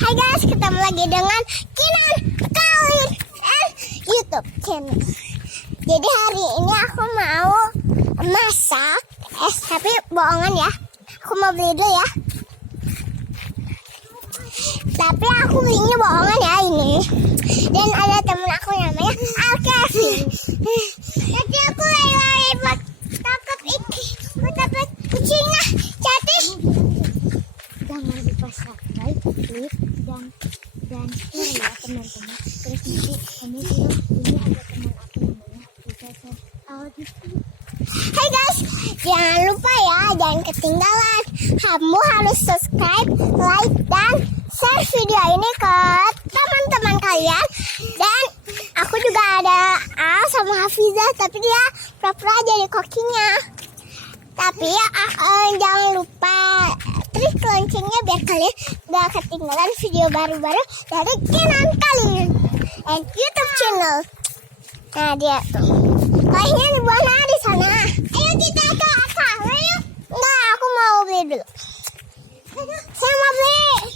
Hai guys, ketemu lagi dengan Kinan Kali YouTube channel. Jadi hari ini aku mau masak tapi bohongan ya. Aku mau beli dulu ya. Tapi aku belinya bohongan ya ini. Dan ada temen aku namanya Alkevin. Nanti aku lari-lari buat tangkap kucingnya. Jadi jangan lupa subscribe, klik dan share ya teman-teman. Terus nanti kamu bilang ini ada teman aku namanya bisa Hai guys, jangan lupa ya, jangan ketinggalan. Kamu harus subscribe, like, dan share video ini ke teman-teman kalian. Dan aku juga ada Al sama Hafizah, tapi dia pura-pura jadi kokinya. Tapi ya, jangan lupa klik loncengnya biar kalian gak ketinggalan video baru-baru dari Kinan Kali and YouTube channel. Nah dia tuh, kayaknya di mana di sana. Ayo kita ke atas, ayo. Enggak, aku mau beli dulu. Saya mau beli.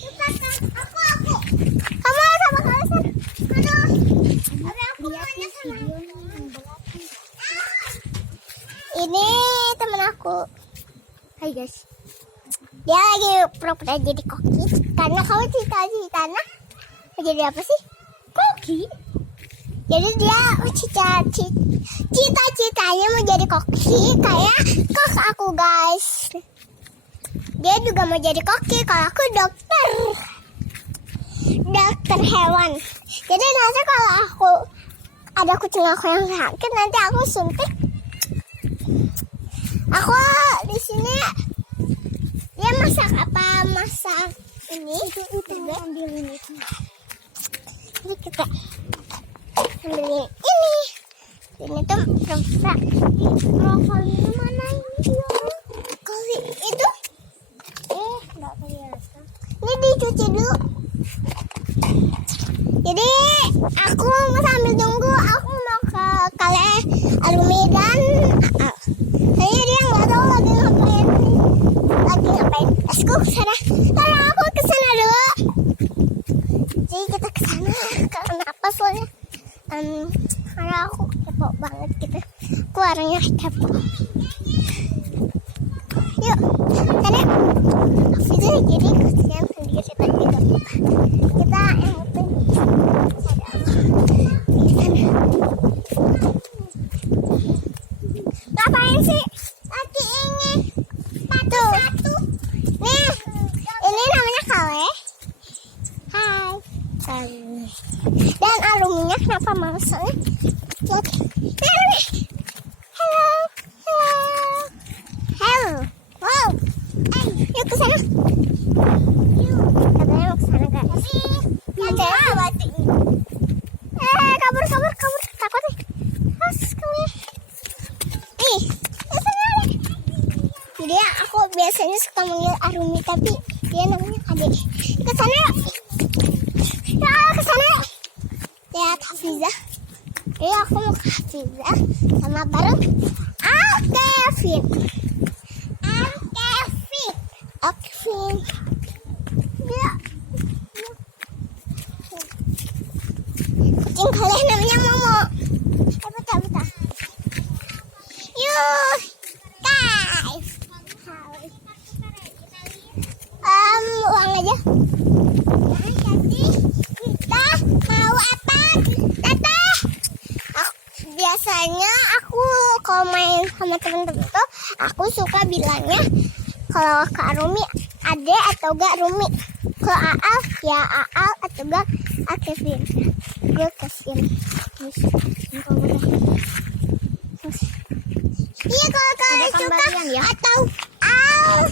Aku. Kamu sama kalian sana. Aduh. Tapi aku maunya sama. Ini temen aku. Hai guys. Dia lagi pura-pura jadi koki. Karena kamu cita-citanya jadi apa sih? Koki. Jadi dia cita-citanya mau jadi koki kayak kok aku guys. Dia juga mau jadi koki. Kalau aku dokter hewan. Jadi nanti kalau aku ada kucing aku yang sakit, nanti aku suntik. Aku di sini dia masak apa? Masak ini. Itu ambilin itu. Ini kita ambilin ini. Ini tuh brokoli mana ini? Brokoli itu? Nggak kelihatan. Ini dicuci dulu. Jadi aku mau sambil tunggu. Aku mau ke Kale Arumi dan kayaknya dia nggak tahu lagi ngapain. Let's go ke sana. Tolong aku ke sana dulu. Jadi kita ke sana. Karena apa soalnya? Karena aku kepo banget gitu. Aku orangnya kepo. Yuk, sana. Aku jadi kesian sendiri tadi gak apa-apa. Kita yang penting ada di sana. Ngapain sih? Lagi ini satu. Nih, ini namanya Kale. Hai. Dan aluminya kenapa masuknya? Jadi, hello. Wow. Yuk ke sana. Katanya mau ke sana guys. Kabur. Takut nih. Kali. Nih, ke sana deh. Jadi aku biasanya suka manggil Arumi, tapi dia namanya Ade. Ke sana yuk. Ya, ke sana yuk. Lihat Hafizah. Jadi aku mau ke Hafizah sama bareng Alkevin. Dia kucing kalian namanya Momo. Betah. Yuk, guys. Uang aja. Jadi kita mau apa? Teteh. Biasanya aku kalau main sama temen-temen tuh aku suka bilangnya kalau ke Arumi Ade atau gak Rumi. Ke Aal ya Aal atau gak Alkevin. Gue kasihin. Iya kalau kalian suka ya? Atau Al